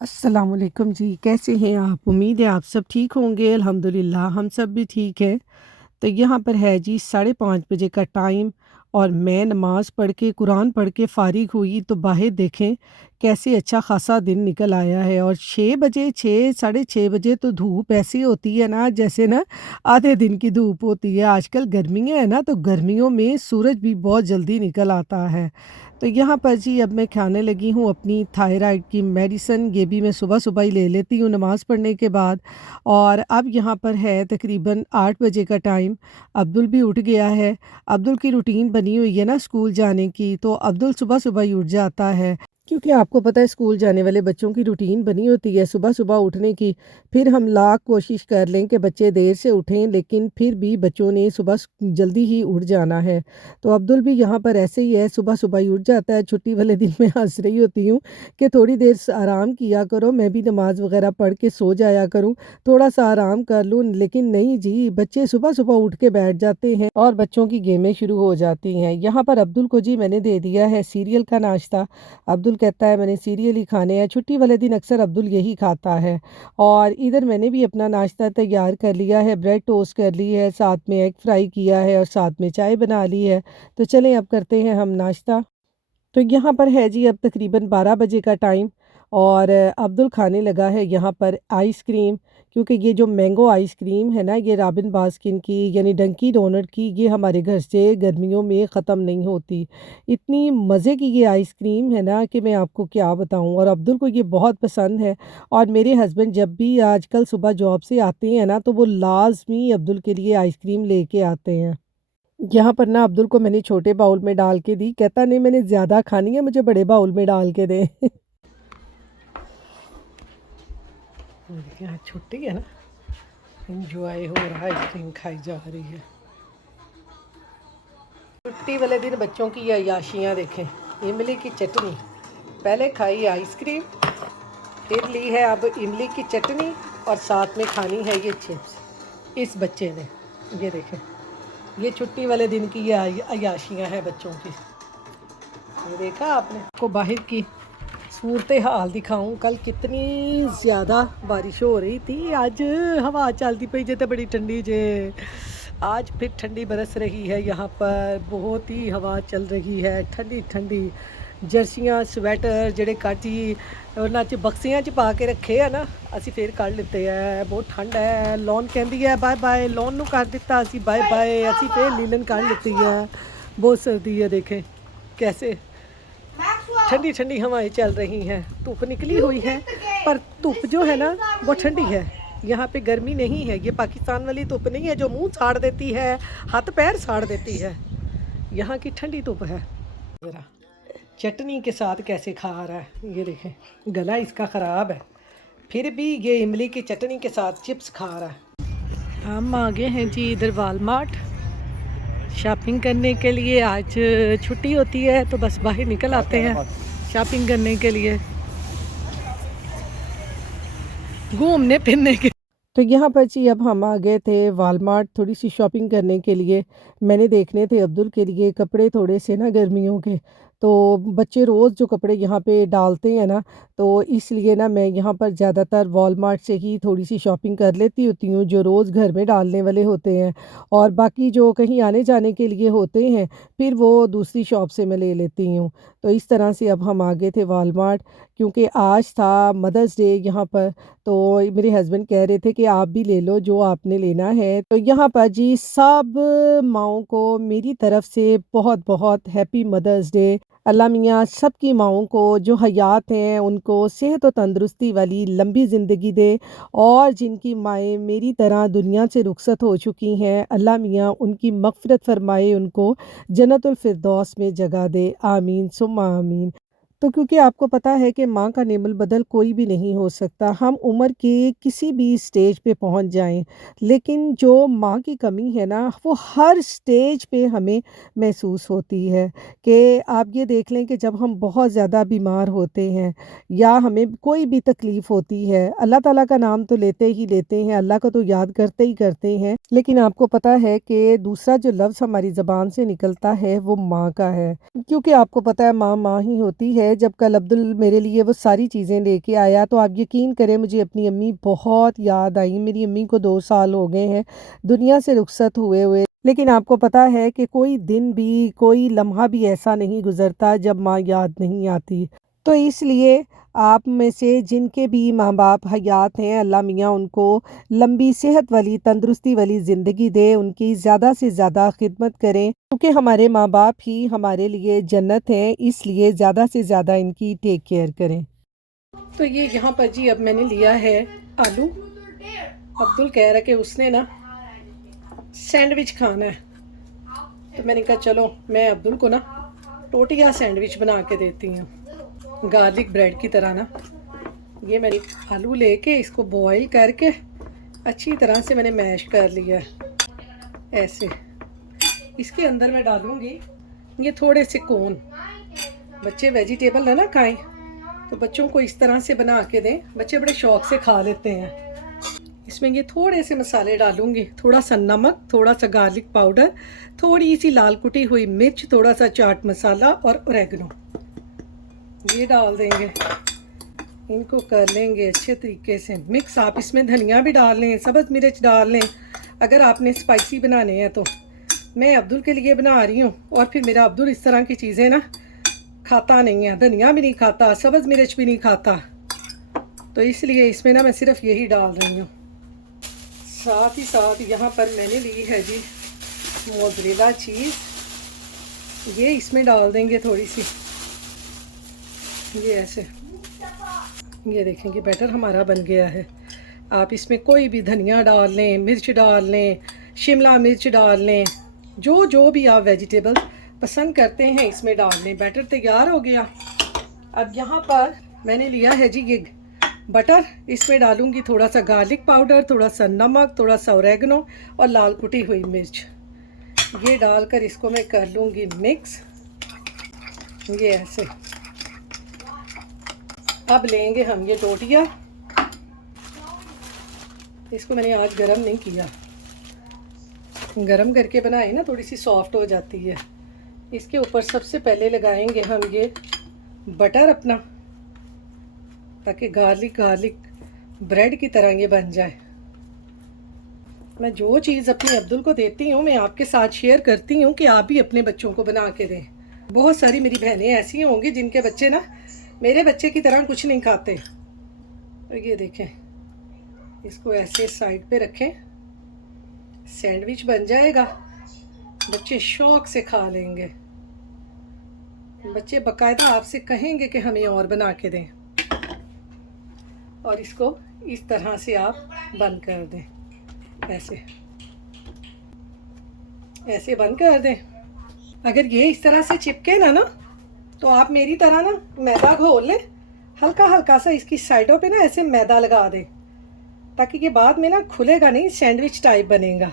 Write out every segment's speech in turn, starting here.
अस्सलामुअलैकुम जी, कैसे हैं आप? उम्मीद है आप सब ठीक होंगे। अल्हम्दुलिल्लाह हम सब भी ठीक हैं। तो यहाँ पर है जी 5:30 बजे का टाइम और मैं नमाज़ पढ़ के कुरान पढ़ के फ़ारिग हुई तो बाहर देखें कैसे अच्छा ख़ासा दिन निकल आया है। और 6 बजे 6 साढ़े 6 बजे तो धूप ऐसी होती है ना, जैसे ना आधे दिन की धूप होती है। आजकल गर्मियाँ हैं ना, तो गर्मियों में सूरज भी बहुत जल्दी निकल आता है। तो यहाँ पर जी अब मैं खाने लगी हूँ अपनी थायराइड की मेडिसिन। ये भी मैं सुबह-सुबह ही ले लेती हूँ नमाज़ पढ़ने के बाद। और अब यहाँ पर है तकरीबन 8 बजे का टाइम। अब्दुल भी उठ गया है। अब्दुल की रूटीन बनी हुई है ना स्कूल जाने की, तो अब्दुल सुबह-सुबह ही उठ जाता है। क्योंकि आपको पता है स्कूल जाने वाले बच्चों की रूटीन बनी होती है सुबह-सुबह उठने की। फिर हम लाख कोशिश कर लें कि बच्चे देर से उठें, लेकिन फिर भी बच्चों ने सुबह जल्दी ही उठ जाना है। तो अब्दुल भी यहाँ पर ऐसे ही है, सुबह-सुबह ही उठ जाता है। छुट्टी वाले दिन मैं हँस रही होती हूँ कि थोड़ी देर आराम किया करो, मैं भी नमाज़ वग़ैरह पढ़ के सो जाया करूँ, थोड़ा-सा आराम कर लूँ। लेकिन नहीं जी, बच्चे सुबह-सुबह उठ के बैठ जाते हैं और बच्चों की गेमें शुरू हो जाती हैं। यहाँ पर अब्दुल को जी मैंने दे दिया है सीरियल का नाश्ता। अब्दुल कहता है मैंने सीरियल ही खाने हैं। छुट्टी वाले दिन अक्सर अब्दुल यही खाता है। और इधर मैंने भी अपना नाश्ता तैयार कर लिया है, ब्रेड टोस्ट कर ली है, साथ में एग फ्राई किया है और साथ में चाय बना ली है। तो चलें अब करते हैं हम नाश्ता। तो यहाँ पर है जी अब तकरीबन 12 बजे का टाइम और अब्दुल खाने लगा है यहाँ पर आइसक्रीम। क्योंकि ये जो मैंगो आइसक्रीम है ना, ये रॉबिन बास्किन की यानी डंकी डोनट की, ये हमारे घर से गर्मियों में ख़त्म नहीं होती। इतनी मज़े की ये आइसक्रीम है ना कि मैं आपको क्या बताऊँ, और अब्दुल को ये बहुत पसंद है। और मेरे हस्बैंड जब भी आजकल सुबह जॉब से आते हैं ना, तो वो लाज़मी अब्दुल के लिए आइसक्रीम लेके आते हैं। यहाँ पर ना अब्दुल को मैंने छोटे बाउल में डाल के दी, कहता नहीं मैंने ज़्यादा खानी है, मुझे बड़े बाउल में डाल के दें। देखिए आज छुट्टी है ना, एंजॉय हो रहा है, आइसक्रीम खाई जा रही है। छुट्टी वाले दिन बच्चों की ये अय्याशियाँ देखें। इमली की चटनी, पहले खाई आइसक्रीम, फिर ली है अब इमली की चटनी और साथ में खानी है ये चिप्स। इस बच्चे ने, ये देखें, ये छुट्टी वाले दिन की ये अय्याशियाँ हैं बच्चों की। ये देखा आपने। को बाहर की सूरत हाल दिखाऊं, कल कितनी ज़्यादा बारिश हो रही थी, आज हवा चलती पई जे तो बड़ी ठंडी जे। आज फिर ठंडी बरस रही है, यहाँ पर बहुत ही हवा चल रही है ठंडी ठंडी। जर्सियाँ स्वेटर ਜਿਹੜੇ ਕੱਢ ਹੀ ਉਹਨਾਂ 'ਚ ਬਕਸਿਆਂ 'ਚ ਪਾ ਕੇ ਰੱਖੇ ਆ ਨਾ, ਅਸੀਂ ਫੇਰ ਕੱਢ ਲਿੱਤੇ ਆ। ਬਹੁਤ ਠੰਡ ਹੈ। ਲੌਨ ਕਹਿੰਦੀ ਹੈ ਬਾਏ ਬਾਏ, ਲੌਨ ਨੂੰ ਕਰ ਦਿੱਤਾ ਅਸੀਂ ਬਾਏ ਬਾਏ, ਅਸੀਂ ਫੇਰ ਲੀलन ਕੱਢ ਲਿੱਤੀ ਹੈ। बहुत सर्दी है, देखें कैसे ठंडी ठंडी हवाएं चल रही हैं। धूप निकली हुई है, पर धूप जो है ना वो ठंडी है। यहाँ पे गर्मी नहीं है, ये पाकिस्तान वाली धूप नहीं है जो मुंह साड़ देती है, हाथ पैर साड़ देती है। यहाँ की ठंडी धूप है। ज़रा चटनी के साथ कैसे खा रहा है, ये देखें, गला इसका ख़राब है, फिर भी ये इमली की चटनी के साथ चिप्स खा रहा है। हम आ गए हैं जी इधर वालमार्ट शॉपिंग करने के लिए। आज छुट्टी होती है तो बस बाहर निकल आते हैं शॉपिंग करने के लिए, घूमने फिरने के। तो यहाँ पर जी अब हम आ गए थे वालमार्ट थोड़ी सी शॉपिंग करने के लिए। मैंने देखने थे अब्दुल के लिए कपड़े थोड़े से ना गर्मियों के। तो बच्चे रोज़ जो कपड़े यहाँ पे डालते हैं ना, तो इसलिए ना मैं यहाँ पर ज़्यादातर वॉलमार्ट से ही थोड़ी सी शॉपिंग कर लेती होती हूँ, जो रोज़ घर में डालने वाले होते हैं। और बाकी जो कहीं आने जाने के लिए होते हैं, फिर वो दूसरी शॉप से मैं ले लेती हूँ। तो इस तरह से अब हम आ गए थे वॉलमार्ट, क्योंकि आज था मदर्स डे यहाँ पर। तो मेरे हस्बैंड कह रहे थे कि आप भी ले लो जो आपने लेना है। तो यहाँ पर जी सब माँओं को मेरी तरफ से बहुत बहुत हैप्पी मदर्स डे। अल्लाह मियाँ सबकी माँओं को जो हयात हैं उनको सेहत और तंदुरुस्ती वाली लंबी ज़िंदगी दे, और जिनकी माएँ मेरी तरह दुनिया से रुखसत हो चुकी हैं, अल्लाह मियाँ उनकी मग़फ़िरत फ़रमाए, उनको जन्नतुल फ़िरदौस में जगह दे। आमीन सुम्मा आमीन। तो क्योंकि आपको पता है कि माँ का नेमल बदल कोई भी नहीं हो सकता। हम उम्र के किसी भी स्टेज पे पहुँच जाएँ, लेकिन जो माँ की कमी है ना, वो हर स्टेज पे हमें महसूस होती है। कि आप ये देख लें कि जब हम बहुत ज़्यादा बीमार होते हैं या हमें कोई भी तकलीफ़ होती है, अल्लाह ताला का नाम तो लेते ही लेते हैं, अल्लाह को तो याद करते ही करते हैं, लेकिन आपको पता है कि दूसरा जो लफ्ज़ हमारी ज़बान से निकलता है वो माँ का है। क्योंकि आपको पता है माँ, माँ ही होती है। है जब कल अब्दुल मेरे लिए वो सारी चीज़ें लेके आया तो आप यकीन करें मुझे अपनी अम्मी बहुत याद आई। मेरी अम्मी को 2 साल हो गए हैं दुनिया से रुखसत हुए। लेकिन आपको पता है कि कोई दिन भी, कोई लम्हा भी ऐसा नहीं गुज़रता जब माँ याद नहीं आती। तो इसलिए आप में से जिनके भी माँ-बाप हयात हैं, अल्लाह मियाँ उनको लंबी सेहत वाली, तंदुरुस्ती वाली ज़िंदगी दे, उनकी ज़्यादा से ज़्यादा खिदमत करें क्योंकि हमारे माँ-बाप ही हमारे लिए जन्नत हैं, इसलिए ज़्यादा से ज़्यादा इनकी टेक केयर करें। तो ये यहाँ पर जी अब मैंने लिया है आलू। अब्दुल कह रहा है कि उसने ना सैंडविच खाना है, तो मैंने कहा चलो मैं अब्दुल को ना टोटिया सैंडविच बना के देती हूँ, गार्लिक ब्रेड की तरह ना। ये मैंने आलू लेके इसको बॉईल करके अच्छी तरह से मैंने मैश कर लिया है ऐसे। इसके अंदर मैं डालूँगी ये थोड़े से कोन। बच्चे वेजिटेबल ना खाएं तो बच्चों को इस तरह से बना के दें, बच्चे बड़े शौक से खा लेते हैं। इसमें ये थोड़े से मसाले डालूँगी, थोड़ा सा नमक, थोड़ा सा गार्लिक पाउडर, थोड़ी सी लाल कुटी हुई मिर्च, थोड़ा सा चाट मसाला और ओरेगनो ये डाल देंगे। इनको कर लेंगे अच्छे तरीके से मिक्स। आप इसमें धनिया भी डाल लें, सब्ज़ मिर्च डाल लें अगर आपने स्पाइसी बनाने हैं तो। मैं अब्दुल के लिए बना रही हूँ और फिर मेरा अब्दुल इस तरह की चीज़ें ना खाता नहीं है, धनिया भी नहीं खाता, सब्ज़ मिर्च भी नहीं खाता, तो इसलिए इसमें ना मैं सिर्फ यही डाल रही हूँ। साथ ही साथ यहाँ पर मैंने ली है जी मोज़रेला चीज़, ये इसमें डाल देंगे थोड़ी सी, ये ऐसे। ये देखेंगे बैटर हमारा बन गया है। आप इसमें कोई भी धनिया डाल लें, मिर्च डाल लें, शिमला मिर्च डाल लें, जो भी आप वेजिटेबल पसंद करते हैं इसमें डाल लें। बैटर तैयार हो गया। अब यहाँ पर मैंने लिया है जी ये बटर, इसमें डालूँगी थोड़ा सा गार्लिक पाउडर, थोड़ा सा नमक, थोड़ा सा ओरेगनो और लाल कुटी हुई मिर्च। ये डालकर इसको मैं कर लूँगी मिक्स, ये ऐसे। अब लेंगे हम ये टोटिया, इसको मैंने आज गरम नहीं किया, गरम करके बनाए ना थोड़ी सी सॉफ्ट हो जाती है। इसके ऊपर सबसे पहले लगाएंगे हम ये बटर अपना, ताकि गार्लिक ब्रेड की तरह ये बन जाए। मैं जो चीज़ अपने अब्दुल को देती हूँ मैं आपके साथ शेयर करती हूँ कि आप भी अपने बच्चों को बना के दें। बहुत सारी मेरी बहनें ऐसी होंगी जिनके बच्चे ना मेरे बच्चे की तरह कुछ नहीं खाते। तो ये देखें, इसको ऐसे साइड पे रखें, सैंडविच बन जाएगा, बच्चे शौक से खा लेंगे। बच्चे बाकायदा आपसे कहेंगे कि हमें और बना के दें। और इसको इस तरह से आप बंद कर दें, ऐसे बंद कर दें। अगर ये इस तरह से चिपके ना तो आप मेरी तरह ना मैदा घोल लें, हल्का हल्का सा इसकी साइडों पे ना ऐसे मैदा लगा दें, ताकि ये बाद में ना खुलेगा नहीं, सैंडविच टाइप बनेगा।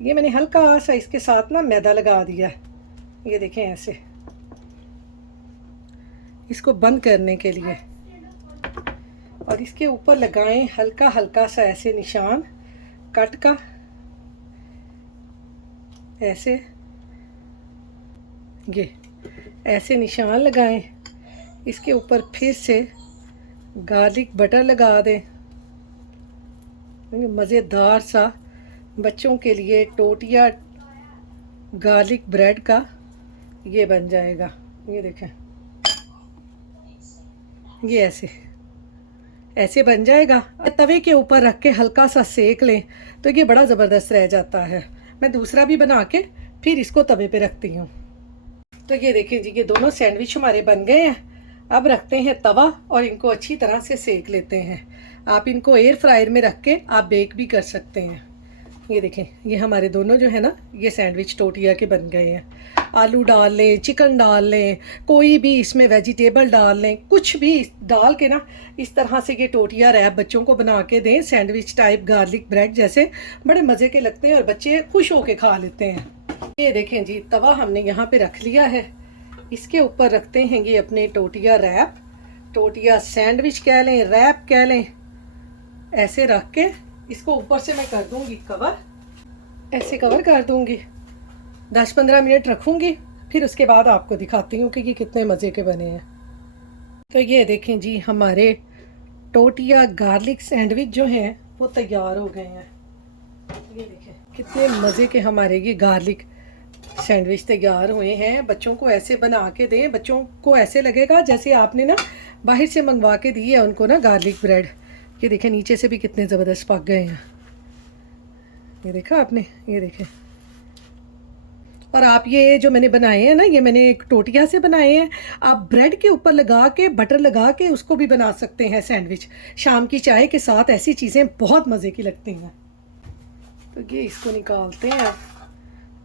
ये मैंने हल्का सा इसके साथ ना मैदा लगा दिया, ये देखें ऐसे, इसको बंद करने के लिए। और इसके ऊपर लगाएं हल्का हल्का सा ऐसे निशान कट का, ऐसे ये ऐसे निशान लगाएं। इसके ऊपर फिर से गार्लिक बटर लगा दें। मज़ेदार सा बच्चों के लिए टोटिया गार्लिक ब्रेड का ये बन जाएगा। ये देखें, ये ऐसे बन जाएगा। तवे के ऊपर रख के हल्का सा सेक लें तो ये बड़ा ज़बरदस्त रह जाता है। मैं दूसरा भी बना के फिर इसको तवे पे रखती हूँ। तो ये देखें जी, ये दोनों सैंडविच हमारे बन गए हैं। अब रखते हैं तवा और इनको अच्छी तरह से सेक लेते हैं। आप इनको एयर फ्रायर में रख के आप बेक भी कर सकते हैं। ये देखें, ये हमारे दोनों जो है ना ये सैंडविच टोटिया के बन गए हैं। आलू डाल लें, चिकन डाल लें, कोई भी इसमें वेजिटेबल डाल लें, कुछ भी डाल के ना इस तरह से ये टोटिया रैप बच्चों को बना के दें, सैंडविच टाइप गार्लिक ब्रेड जैसे, बड़े मज़े के लगते हैं और बच्चे खुश होके खा लेते हैं। ये देखें जी, तवा हमने यहाँ पे रख लिया है। इसके ऊपर रखते हैं ये अपने टोटिया रैप, टोटिया सैंडविच कह लें, रैप कह लें। ऐसे रख के इसको ऊपर से मैं कर दूँगी कवर, ऐसे कवर कर दूँगी, 10-15 मिनट रखूँगी, फिर उसके बाद आपको दिखाती हूँ कि ये कितने मज़े के बने हैं। तो ये देखें जी, हमारे टोटिया गार्लिक सैंडविच जो हैं वो तैयार हो गए हैं। ये देखें कितने मज़े के हमारे ये गार्लिक सैंडविच तैयार हुए हैं। बच्चों को ऐसे बना के दें, बच्चों को ऐसे लगेगा जैसे आपने ना बाहर से मंगवा के दी है उनको ना गार्लिक ब्रेड। ये देखें नीचे से भी कितने ज़बरदस्त पक गए हैं। ये देखा आपने, ये देखें। और आप ये जो मैंने बनाए हैं ना, ये मैंने एक टोटिया से बनाए हैं। आप ब्रेड के ऊपर लगा के, बटर लगा के उसको भी बना सकते हैं सैंडविच। शाम की चाय के साथ ऐसी चीज़ें बहुत मज़े की लगती हैं। तो ये इसको निकालते हैं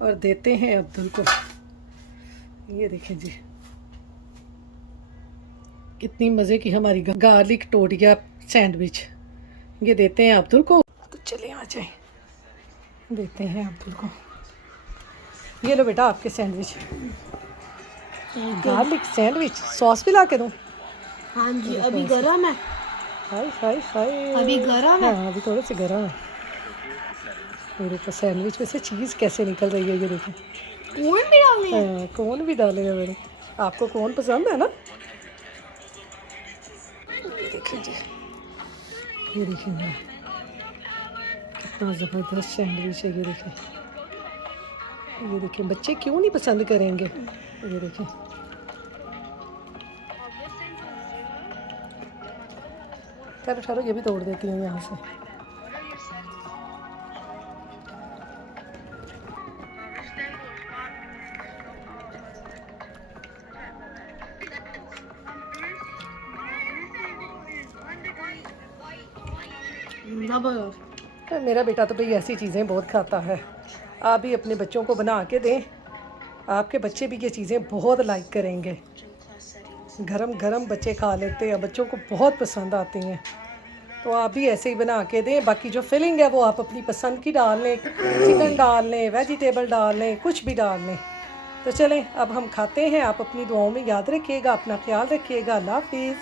और देते हैं अब्दुल को। ये देखें जी, कितनी मज़े की हमारी गार्लिक टोटिया सैंडविच। ये देते हैं अब्दुल को। तो चले आ जाए, देते हैं अब्दुल को। ये लो बेटा आपके सैंडविच, गार्लिक सैंडविच। सॉस भी ला के दूँ? हाँ जी, अभी गरम है। हाय हाय हाय, अभी गरम है। हाँ अभी थोड़े से गरम है। ये देखो सैंडविच में से चीज़ कैसे निकल रही है। ये देखो कौन भी डालने हैं? हाँ, कोन भी डालेगा मैंने। आपको कोन पसंद है ना? ये देखिए जी, ये देखिए कितना ज़बरदस्त सैंडविच है। ये देखिए बच्चे क्यों नहीं पसंद करेंगे। ये देखिए ठहरो ठहरो, ये भी तोड़ देती हूँ यहाँ से। मेरा बेटा तो भाई ऐसी चीज़ें बहुत खाता है। आप भी अपने बच्चों को बना के दें, आपके बच्चे भी ये चीज़ें बहुत लाइक करेंगे। गरम गरम बच्चे खा लेते हैं, बच्चों को बहुत पसंद आती हैं। तो आप भी ऐसे ही बना के दें। बाकी जो फिलिंग है वो आप अपनी पसंद की डाल लें, चिकन डाल लें, वेजिटेबल डाल लें, कुछ भी डाल लें। तो चलें अब हम खाते हैं। आप अपनी दुआओं में याद रखिएगा, अपना ख्याल रखिएगा। अल्लाह हाफिज़।